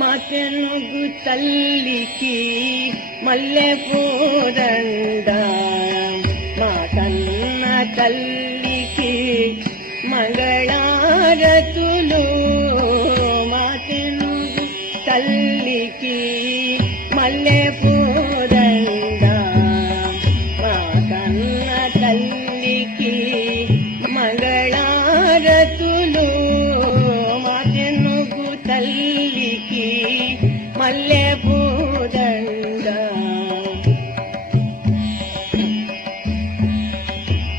మా తెనుగు తల్లికి మల్లె పూదండ మా కన్న తల్లికి మంగళారతులు మా తెనుగు తల్లికి మల్లె పూదండ మా కన్న తల్లికి మంగళారతులు మా తెనుగు తల్లికి మల్లె పూదండ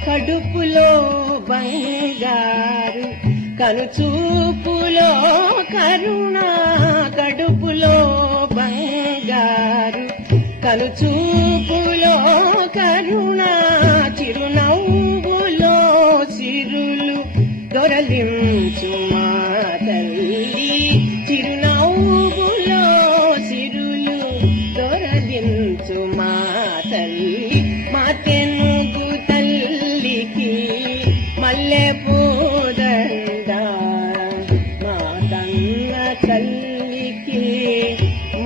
కడుపులో బంగారు కనుచూపులో కరుణ కడుపులో బంగారు కనుచూపులో కరుణ చిరునవ్వులో చిరులు దొరలించు మా తల్లి చిరునవ్వులో చిరులు దొరలించు మా తల్లి మా తెనుగు తల్లికి మల్లె పూదండ మా కన్న తల్లికి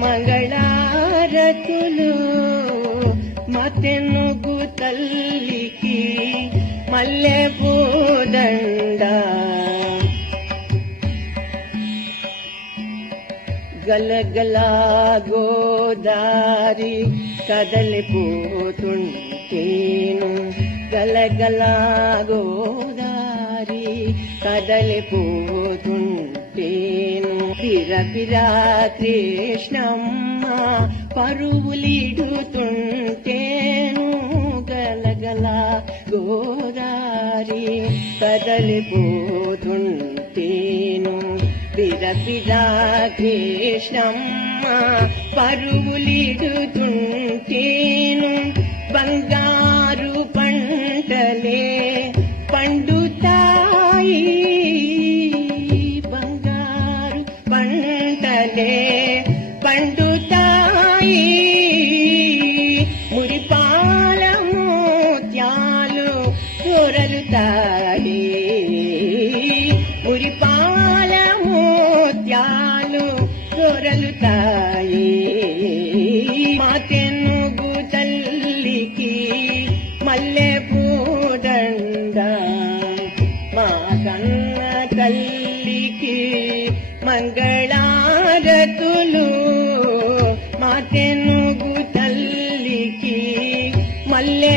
మంగళారతులు మా తెనుగు తల్లికి మల్లె పూదండ గలగల గోదారి కదలిపోతుంటేను గలగల గోదారి కదలిపోతుంటేను పిరపిరా కృష్ణమ్మ పరువులిడుతుంటేను గలగల గోదారి కదలిపోతుంటేను పిరపిరా కృష్ణమ్మ పరువులిడుతుంటేను బంగారు పంటలే పండుతాయి బంగారు పంటలే పండుతాయి మురిపాల మోత్యాలు దొరలుతాయి మురిపాల మోత్యాలు దొరలుతాయి మా తెనుగు తల్లికి మల్లె పూదండ మా కన్న తల్లికి మంగళారతులు మా తెనుగు తల్లికి మల్లె